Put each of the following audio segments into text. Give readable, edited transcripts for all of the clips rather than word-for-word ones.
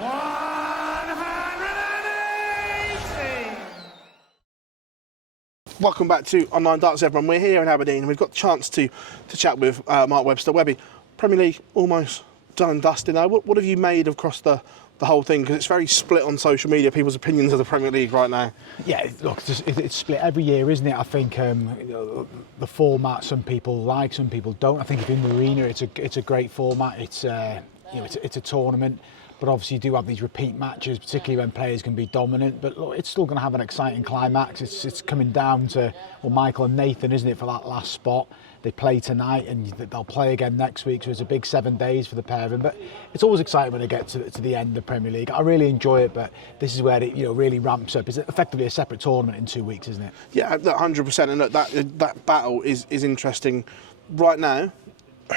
180. Welcome back to Online Darts, everyone. We're here in Aberdeen and we've got the chance to chat with Mark Webster. Webby, Premier League almost done and dusted now. What have you made across the whole thing? Because it's very split on social media, people's opinions of the Premier League right now. Yeah, look, it's split every year, isn't it? I think the format, some people like, some people don't. I think if in the arena, it's a great format. It's it's a tournament. But obviously you do have these repeat matches, particularly when players can be dominant. But look, it's still going to have an exciting climax. It's coming down to Michael and Nathan, isn't it, for that last spot? They play tonight and they'll play again next week, so it's a big 7 days for the pair of them. But it's always exciting when they get to the end of the Premier League. I really enjoy it, but this is where it really ramps up. It's effectively a separate tournament in 2 weeks, isn't it? Yeah, 100%. And look, that battle is interesting right now.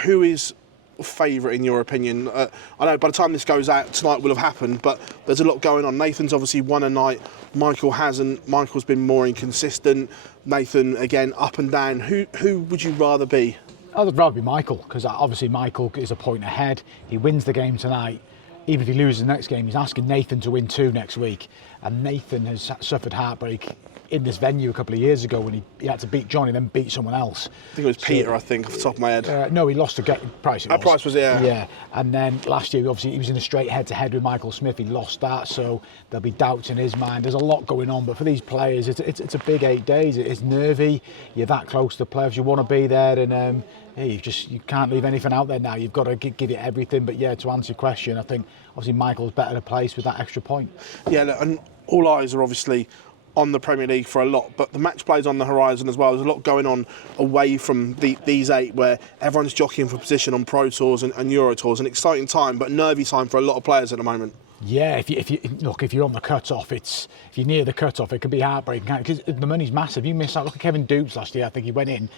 Who is favourite in your opinion? I know by the time this goes out tonight will have happened, but there's a lot going on. Nathan's obviously won a night, Michael hasn't. Michael's been more inconsistent. Nathan again up and down. Who would you rather be? I'd rather be Michael, because obviously Michael is a point ahead. He wins the game tonight. Even if he loses the next game, he's asking Nathan to win 2 next week, and Nathan has suffered heartbreak in this venue a couple of years ago when he had to beat Johnny and then beat someone else. I think it was Peter, off the top of my head. No, he lost to Price. Price was, yeah. Yeah, and then last year, obviously, he was in a straight head-to-head with Michael Smith. He lost that, so there'll be doubts in his mind. There's a lot going on, but for these players, it's a big 8 days. It's nervy. You're that close to the players. You want to be there, and you can't leave anything out there now. You've got to give it everything. But yeah, to answer your question, I think obviously Michael's better placed with that extra point. Yeah, look, and all eyes are obviously on the Premier League for a lot, but the match play's on the horizon as well. There's a lot going on away from these 8 where everyone's jockeying for position on Pro Tours and Euro Tours. An exciting time, but nervy time for a lot of players at the moment. Yeah, if you're on the cut-off, if you're near the cut-off, it can be heartbreaking, because the money's massive. You miss out. Look at Kevin Dupes last year. I think he went in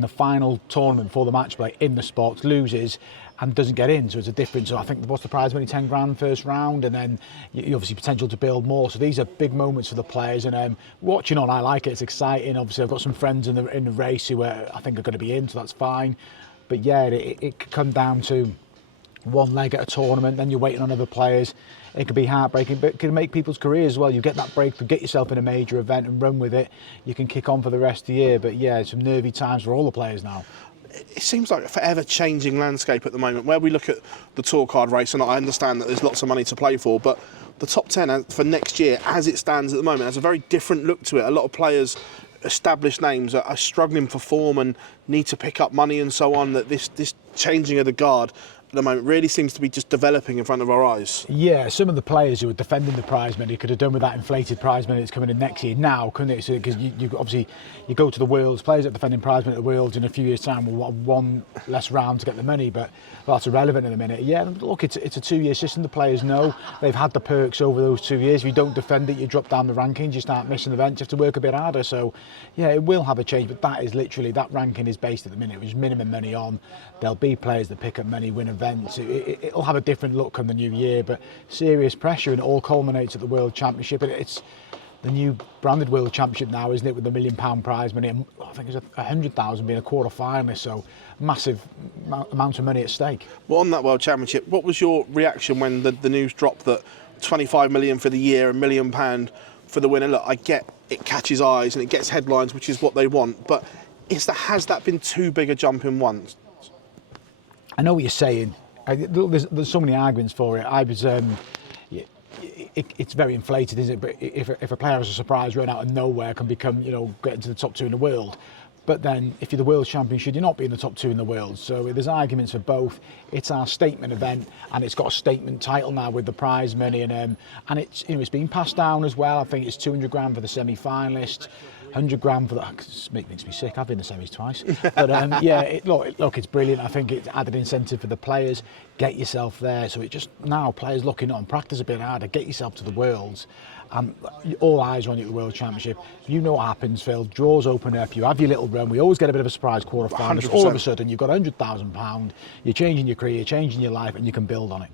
the final tournament for the match play in the spots, loses, and doesn't get in. So it's a difference. So I think what's the prize money? 10 grand first round, and then you obviously potential to build more. So these are big moments for the players. And watching on, I like it. It's exciting. Obviously, I've got some friends in the race who I think are going to be in, so that's fine. But yeah, it could come down to one leg at a tournament, then you're waiting on other players. It could be heartbreaking, but it can make people's careers as well. You get that breakthrough, get yourself in a major event and run with it. You can kick on for the rest of the year. But yeah, some nervy times for all the players now. It seems like a forever changing landscape at the moment, where we look at the tour card race, and I understand that there's lots of money to play for, but the top 10 for next year, as it stands at the moment, has a very different look to it. A lot of players, established names, are struggling for form and need to pick up money and so on. That this changing of the guard at the moment really seems to be just developing in front of our eyes. Yeah, some of the players who are defending the prize money could have done with that inflated prize money that's coming in next year now, couldn't it? So, because you obviously you go to the Worlds, players that are defending prize money at the Worlds in a few years' time will want one less round to get the money, but that's irrelevant in a minute. Yeah, look, it's a 2-year system. The players know they've had the perks over those 2 years. If you don't defend it, you drop down the rankings, you start missing events, you have to work a bit harder. So yeah, it will have a change, but that ranking is based at the minute. There's minimum money on. There'll be players that pick up money, win events. It'll have a different look come the new year, but serious pressure, and it all culminates at the World Championship. And it's the new branded World Championship now, isn't it, with the £1 million prize money? And I think it's 100,000 being a quarter finalist, so massive amount of money at stake. Well, on that World Championship, what was your reaction when the news dropped that 25 million for the year, £1 million for the winner? Look, I get it catches eyes and it gets headlines, which is what they want, but has that been too big a jump in once? I know what you're saying. There's so many arguments for it. It's very inflated, isn't it? But if a player has a surprise run out of nowhere, can become, get into the top 2 in the world. But then if you're the world champion, should you not be in the top 2 in the world? So there's arguments for both. It's our statement event, and it's got a statement title now with the prize money, and it's it's being passed down as well. I think it's 200 grand for the semi-finalist, 100 grand for the. It makes me sick. I've been in the semis twice, but yeah. Look, it's brilliant. I think it's added incentive for the players. Get yourself there. So it just now players looking on, practice a bit harder, get yourself to the Worlds. All eyes are on you at the World Championship. You know what happens, Phil. Draws open up. You have your little run. We always get a bit of a surprise quarter final. All of a sudden, you've got £100,000. You're changing your career, you're changing your life, and you can build on it.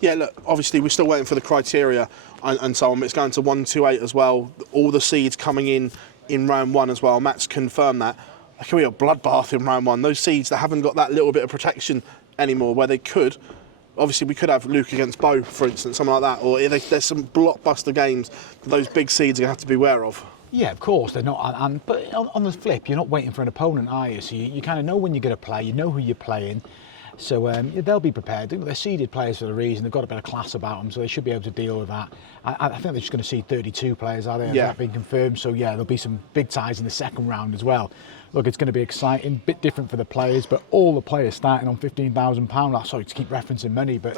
Yeah, look, obviously we're still waiting for the criteria and so on. It's going to 128 as well. All the seeds coming in round 1 as well. Matt's confirmed that. There can be a bloodbath in round 1. Those seeds that haven't got that little bit of protection anymore, where they could Obviously, we could have Luke against Bo, for instance, something like that, or there's some blockbuster games that those big seeds are going to have to be aware of. Yeah, of course they're not. But on the flip, you're not waiting for an opponent, are you? So you kind of know when you're going to play. You know who you're playing. So they'll be prepared. They're seeded players for a reason. They've got a bit of class about them, so they should be able to deal with that. I think they're just going to see 32 players, are they? Has that been confirmed? So yeah, there'll be some big ties in the second round as well. Look, it's going to be exciting, bit different for the players, but all the players starting on £15,000. Sorry to keep referencing money, but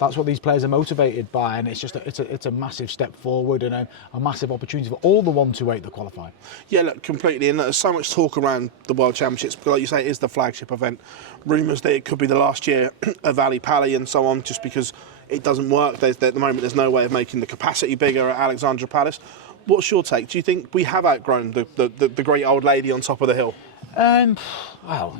that's what these players are motivated by, and it's a massive step forward and a massive opportunity for all the 128 that qualify. Yeah, look, completely. And there's so much talk around the World Championships, because like you say, it is the flagship event. Rumours that it could be the last year of Ali Pali and so on, just because it doesn't work. At the moment, there's no way of making the capacity bigger at Alexandra Palace. What's your take? Do you think we have outgrown the great old lady on top of the hill? Well,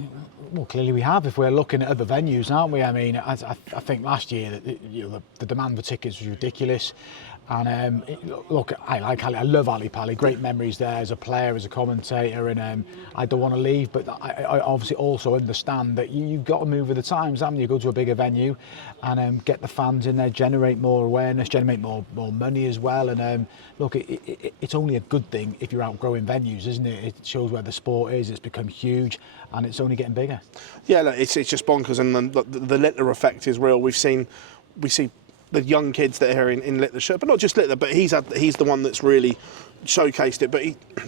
clearly we have. If we're looking at other venues, aren't we? I mean, I think last year the demand for tickets was ridiculous. And look, I love Ali Pali. Great memories there as a player, as a commentator, and I don't want to leave. But I obviously also understand that you've got to move with the times, haven't you? Go to a bigger venue and get the fans in there, generate more awareness, generate more money as well. And look, it's only a good thing if you're outgrowing venues, isn't it? It shows where the sport is. It's become huge, and it's only getting bigger. Yeah, look, it's just bonkers, and the Littler effect is real. We see the young kids that are here in Littler's shirt, but not just Littler, but he's the one that's really showcased it. But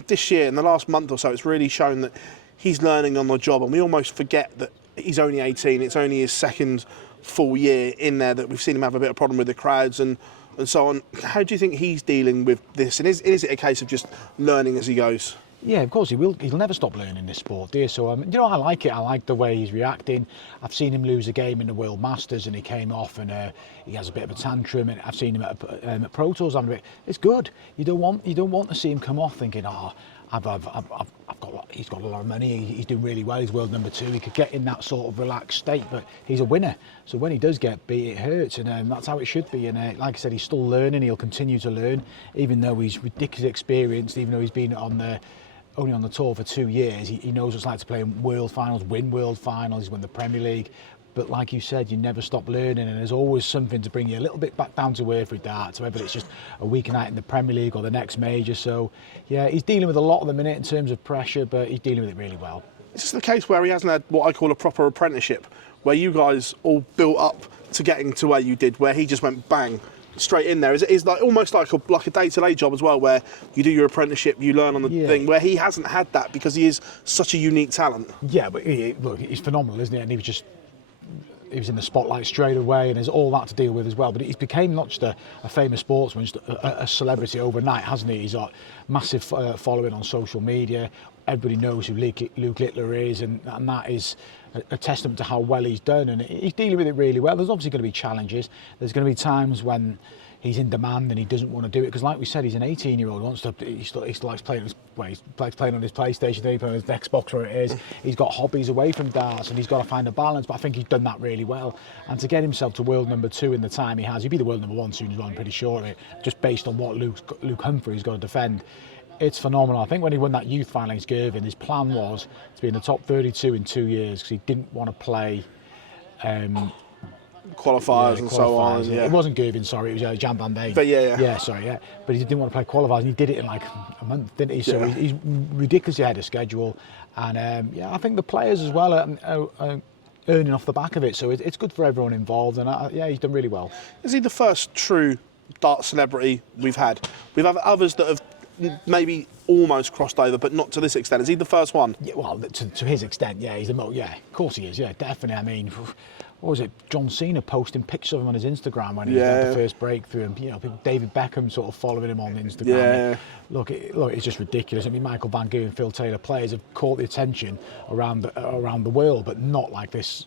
this year, in the last month or so, it's really shown that he's learning on the job, and we almost forget that he's only 18. It's only his second full year in there that we've seen him have a bit of problem with the crowds and so on. How do you think he's dealing with this? And is it a case of just learning as he goes? Yeah, of course he will. He'll never stop learning this sport, dear. So I like it. I like the way he's reacting. I've seen him lose a game in the World Masters, and he came off and he has a bit of a tantrum. And I've seen him at Pro Tours. It's good. You don't want to see him come off thinking, he's got a lot of money. He's doing really well. He's world number 2. He could get in that sort of relaxed state, but he's a winner. So when he does get beat, it hurts, and that's how it should be. And like I said, he's still learning. He'll continue to learn, even though he's ridiculously experienced. Even though he's been only on the tour for 2 years, he knows what it's like to play in world finals, win world finals. He's won the Premier League. But like you said, you never stop learning, and there's always something to bring you a little bit back down to earth with darts, whether it's just a week night in the Premier League or the next major. So, yeah, he's dealing with a lot at the minute in terms of pressure, but he's dealing with it really well. It's just the case where he hasn't had what I call a proper apprenticeship, where you guys all built up to getting to where you did, where he just went bang straight in there. Is like almost like a day-to-day job as well, where you do your apprenticeship, you learn on the thing, where he hasn't had that because he is such a unique talent. Yeah, but look, he's phenomenal, isn't he? And he was in the spotlight straight away, and there's all that to deal with as well. But he's became not just a famous sportsman, just a celebrity overnight, hasn't he? He's got massive following on social media. Everybody knows who Luke Littler is, and that is a testament to how well he's done, and he's dealing with it really well. There's obviously going to be challenges. There's going to be times when he's in demand and he doesn't want to do it, because like we said, he's an 18-year-old. He still likes playing on his PlayStation, he plays on his Xbox, where it is. He's got hobbies away from darts, and he's got to find a balance, but I think he's done that really well. And to get himself to world number 2 in the time he has, he'll be the world number 1 soon as well, I'm pretty sure of it, just based on what Luke Humphrey's got to defend. It's phenomenal. I think when he won that youth final against Gervin, his plan was to be in the top 32 in 2 years, because he didn't want to play qualifiers and so on. Yeah. It wasn't Gervin, sorry, it was Jan van Deen. But but he didn't want to play qualifiers, and he did it in like a month, didn't he? So he's ridiculously ahead of schedule, and I think the players as well are earning off the back of it. So it's good for everyone involved, and he's done really well. Is he the first true dart celebrity we've had? We've had others that have maybe almost crossed over, but not to this extent. Is he the first one? Yeah, well, to his extent, yeah, he's the most. Yeah, of course he is. Yeah, definitely. I mean, what was it? John Cena posting pictures of him on his Instagram when he had the first breakthrough, and David Beckham sort of following him on Instagram. Yeah. Look, it's just ridiculous. I mean, Michael Van Gerwen and Phil Taylor, players have caught the attention around the world, but not like this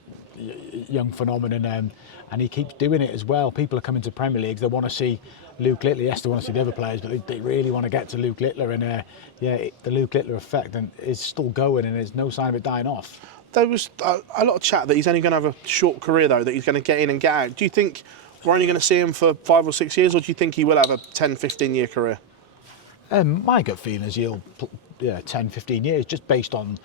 young phenomenon. And he keeps doing it as well. People are coming to Premier Leagues. They want to see Luke Littler. Yes, they want to see the other players, but they really want to get to Luke Littler. And the Luke Littler effect is still going, and there's no sign of it dying off. There was a lot of chat that he's only going to have a short career, though, that he's going to get in and get out. Do you think we're only going to see him for 5 or 6 years, or do you think he will have a 10, 15-year career? My gut feeling is he'll 10, 15 years, just based on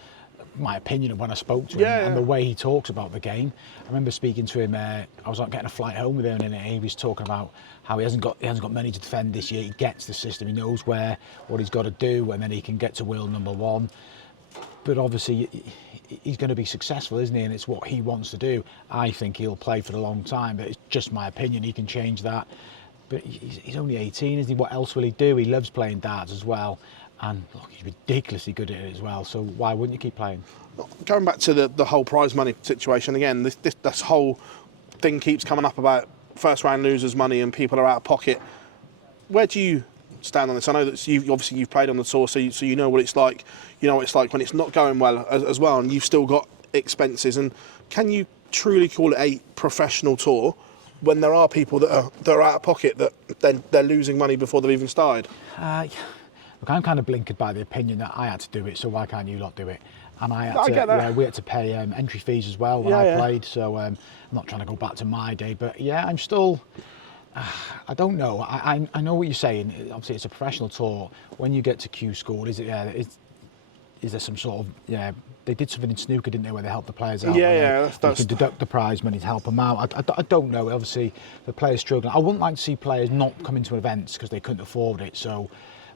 my opinion of when I spoke to him Yeah, and the way he talks about the game. I remember speaking to him. I was like getting a flight home with him, and he was talking about how he hasn't got money to defend this year. He gets the system. He knows what he's got to do, and then he can get to world number one. But obviously, he's going to be successful, isn't he? And it's what he wants to do. I think he'll play for a long time, but it's just my opinion. He can change that. But he's only 18, isn't he? What else will he do? He loves playing darts as well. And look, he's ridiculously good at it as well. So why wouldn't you keep playing? Going back to the whole prize money situation again, this whole thing keeps coming up about first round losers money and people are out of pocket. Where do you stand on this? I know that you've played on the tour, so you know what it's like. You know what it's like when it's not going well as well, and you've still got expenses. And can you truly call it a professional tour when there are people that are out of pocket, that they're losing money before they've even started? Look, I'm kind of blinkered by the opinion that I had to do it, so why can't you lot do it? And I get that. Yeah, we had to pay entry fees as well when I played, so I'm not trying to go back to my day, but yeah, I'm still, I don't know. I know what you're saying. Obviously, it's a professional tour. When you get to Q School, is there some sort of, they did something in snooker, didn't they, where they helped the players out? You could deduct the prize money to help them out. I don't know. Obviously, the players struggling. I wouldn't like to see players not come into events because they couldn't afford it. So,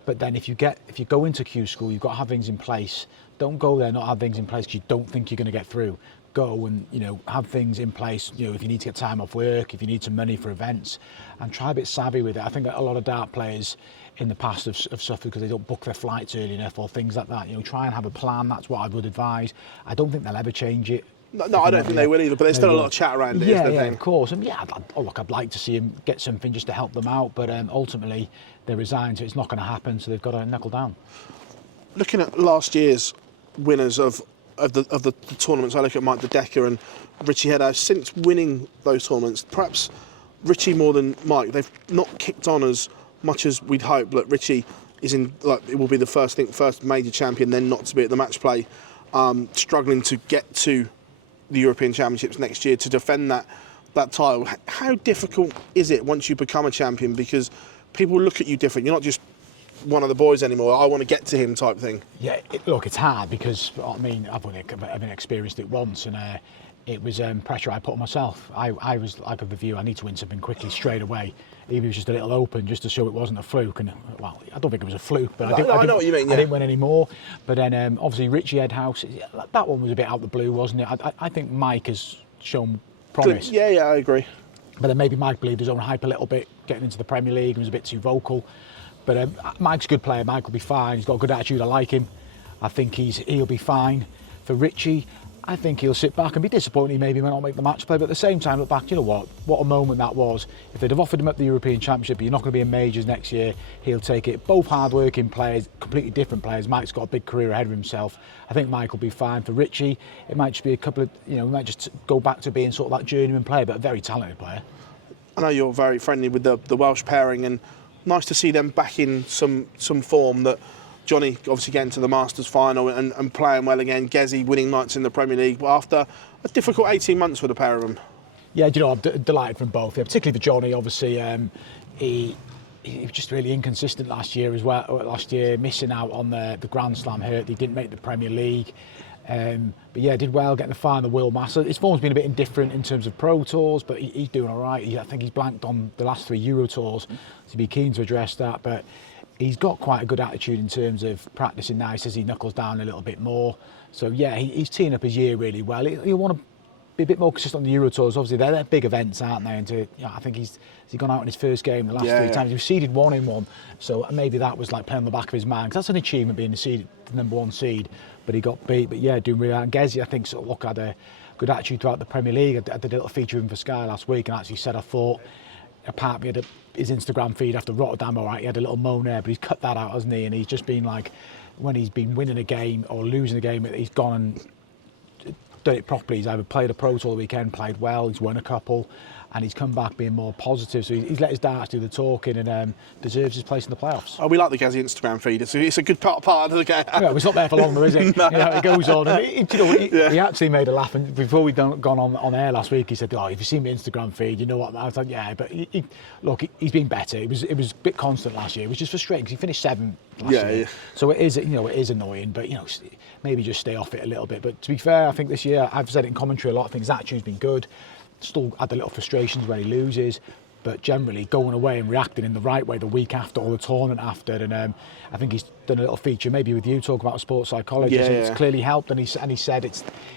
but then if you go into Q School, you've got to have things in place. Don't go there not have things in place because you don't think you're going to get through. Go and have things in place. If you need to get time off work, if you need some money for events, and try a bit savvy with it. I think that a lot of dart players in the past have suffered because they don't book their flights early enough or things like that. Try and have a plan. That's what I would advise. I don't think they'll ever change it. No, I don't think they will either. But there's still a lot of chat around it. Yeah, of course. And I'd like to see him get something just to help them out. But ultimately, they resigned, so it's not going to happen. So they've got to knuckle down. Looking at last year's winners of the tournaments, I look at Mike De Decker and Richie Hedda. Since winning those tournaments, perhaps Richie more than Mike, they've not kicked on as much as we'd hope. Look, Richie is it will be the first major champion, then not to be at the match play, struggling to get to the European Championships next year to defend that title. How difficult is it once you become a champion? Because people look at you different. You're not just one of the boys anymore. I want to get to him type thing. Yeah, look, it's hard because I've only experienced it once, and it was pressure I put on myself. I was like of the view I need to win something quickly straight away, even if it was just a little open, just to show it wasn't a fluke. And well, I don't think it was a fluke, but I know what you mean. Yeah. I didn't win any more. But then obviously Richie Headhouse, that one was a bit out the blue, wasn't it? I think Mike has shown promise. Good. Yeah, I agree. But then maybe Mike believed his own hype a little bit, getting into the Premier League, and was a bit too vocal. But Mike's a good player. Mike will be fine. He's got a good attitude. I like him. I think he'll be fine. For Richie, I think he'll sit back and be disappointed he maybe might not make the match play. But at the same time, look back, you know what a moment that was. If they'd have offered him up the European Championship, but you're not going to be in majors next year, he'll take it. Both hard-working players, completely different players. Mike's got a big career ahead of himself. I think Mike will be fine. For Richie, it might just be a couple of, we might just go back to being sort of that journeyman player, but a very talented player. I know you're very friendly with the Welsh pairing, and nice to see them back in some form. That Johnny obviously getting to the Masters final and playing well again. Gezi winning nights in the Premier League after a difficult 18 months for the pair of them. Yeah, I'm delighted from both. Yeah, particularly for Johnny. Obviously, he was just really inconsistent last year as well. Last year, missing out on the Grand Slam hurt. He didn't make the Premier League. But yeah, did well getting the final World Master. His form's been a bit indifferent in terms of Pro Tours, but he's doing all right. I think he's blanked on the last 3 Euro Tours, so be keen to address that. But he's got quite a good attitude in terms of practicing now. He says he knuckles down a little bit more. So yeah, he's teeing up his year really well. He'll want to be a bit more consistent on the Euro Tours. Obviously, they're big events, aren't they? And I think he's gone out in his first game the last 3 times. He was seeded 1 in 1, so maybe that was like playing on the back of his mind. Because that's an achievement, being the number 1 seed. But he got beat. But yeah, doing really well. And Gezi, I think, had a good attitude throughout the Premier League. I did a little feature of him for Sky last week, and actually said I thought, apart from his Instagram feed after Rotterdam, all right, he had a little moan there, but he's cut that out, hasn't he? And he's just been like, when he's been winning a game or losing a game, he's gone and done it properly. He's either played a Pro Tour the weekend, played well, he's won a couple. and he's come back being more positive. So he's let his darts do the talking, and deserves his place in the playoffs. Oh, we like the Gazzy Instagram feed. It's a good part of the game. Yeah, it's not there for long, though, is it? No. It goes on. And he actually made a laugh. And before we'd gone on air last week, he said, "Oh, if you see my Instagram feed, you know what?" I was like, "Yeah," but he's been better. It was a bit constant last year. It was just frustrating because he finished 7th last year. Yeah. So it is annoying, but maybe just stay off it a little bit. But to be fair, I think this year, I've said it in commentary a lot of things. Attitude's been good. Still had the little frustrations where he loses, but generally going away and reacting in the right way the week after or the tournament after. And I think he's done a little feature maybe with you, talk about a sports psychologist. It's clearly helped, and he said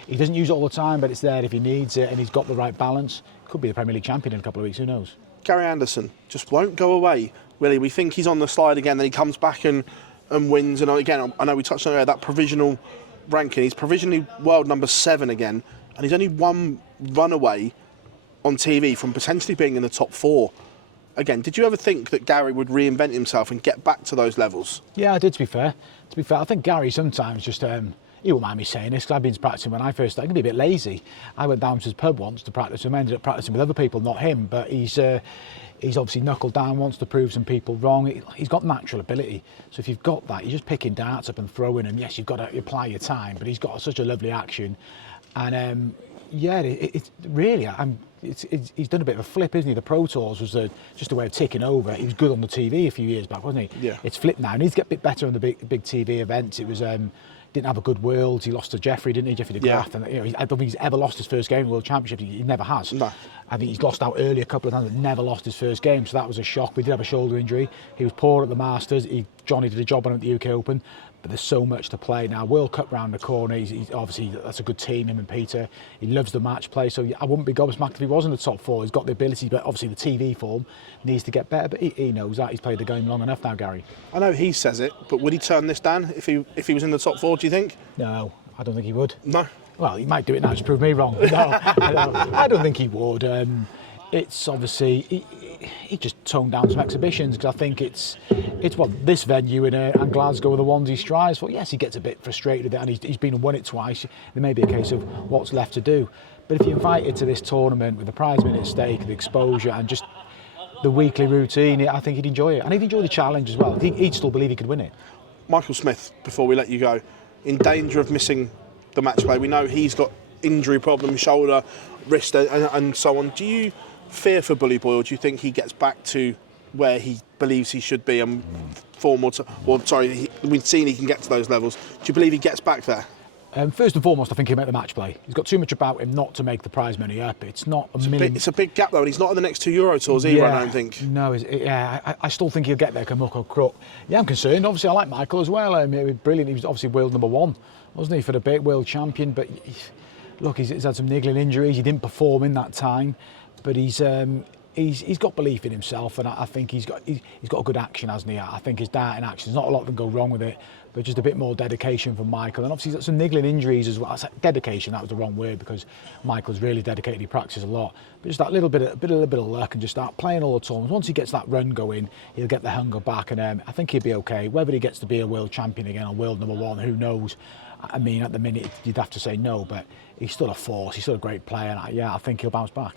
he doesn't use it all the time, but it's there if he needs it, and he's got the right balance. Could be the Premier League champion in a couple of weeks, who knows? Gary Anderson just won't go away, will he? We think he's on the slide again, then he comes back and wins. And again, I know we touched on that provisional ranking. He's provisionally world number 7 again, and he's only one run away on TV from potentially being in the top 4. Again, did you ever think that Gary would reinvent himself and get back to those levels? Yeah, I did, to be fair. I think Gary sometimes just, he won't mind me saying this, because I've been practising when I first started. I can be a bit lazy. I went down to his pub once to practice, and I ended up practising with other people, not him, but he's obviously knuckled down, wants to prove some people wrong. He's got natural ability. So if you've got that, you're just picking darts up and throwing them. Yes, you've got to apply your time, but he's got such a lovely action. And he's done a bit of a flip, isn't he? The Pro Tours was just a way of ticking over. He was good on the TV a few years back, wasn't he? Yeah. It's flipped now. He needs to get a bit better on the big TV events. It was didn't have a good World. He lost to Jeffrey, didn't he? Jeffrey de Graaf. And I don't think he's ever lost his first game in the World Championship. He never has. No. I think he's lost out early a couple of times, but never lost his first game. So that was a shock. We did have a shoulder injury. He was poor at the Masters. Johnny did a job on him at the UK Open. But there's so much to play now. World Cup round the corner. He's obviously, that's a good team, him and Peter. He loves the match play, so I wouldn't be gobsmacked if he was in the top 4. He's got the ability, but obviously the TV form needs to get better. But he knows that. He's played the game long enough now, Gary. I know he says it, but would he turn this down if he was in the top 4? Do you think? No, I don't think he would. No. Well, he might do it now to prove me wrong. No, I don't think he would. It's obviously he just toned down some exhibitions, because I think it's this venue and Glasgow are the ones he strives for. Yes, he gets a bit frustrated with it, and he's been and won it twice. There may be a case of what's left to do. But if you're invited to this tournament with the prize money at stake, the exposure, and just the weekly routine, I think he'd enjoy it, and he'd enjoy the challenge as well. He'd still believe he could win it. Michael Smith, before we let you go, in danger of missing the match play. We know he's got injury problems, shoulder, wrist, and so on. Do you fear for Bully Boy, or do you think he gets back to where he believes he should be and we've seen he can get to those levels? Do you believe he gets back there? First and foremost, I think he'll make the match play. He's got too much about him not to make the prize money up. It's not It's a big gap though, and he's not in the next 2 Euro tours either, I don't think. No, I still think he'll get there, come hook or crook. Yeah, I'm concerned. Obviously, I like Michael as well. I mean, it was brilliant. He was obviously world number 1, wasn't he, for the bit, world champion. But look, he's had some niggling injuries. He didn't perform in that time, but he's got belief in himself, and I think he's got a good action, hasn't he? I think his darting action, there's not a lot that can go wrong with it, but just a bit more dedication from Michael. And obviously he's got some niggling injuries as well. I said dedication, that was the wrong word, because Michael's really dedicated, he practices a lot. But just that little bit of luck, and just start playing all the tournaments. Once he gets that run going, he'll get the hunger back, and I think he'll be okay. Whether he gets to be a world champion again or world number 1, who knows? I mean, at the minute you'd have to say no, but he's still a force, he's still a great player, and I think he'll bounce back.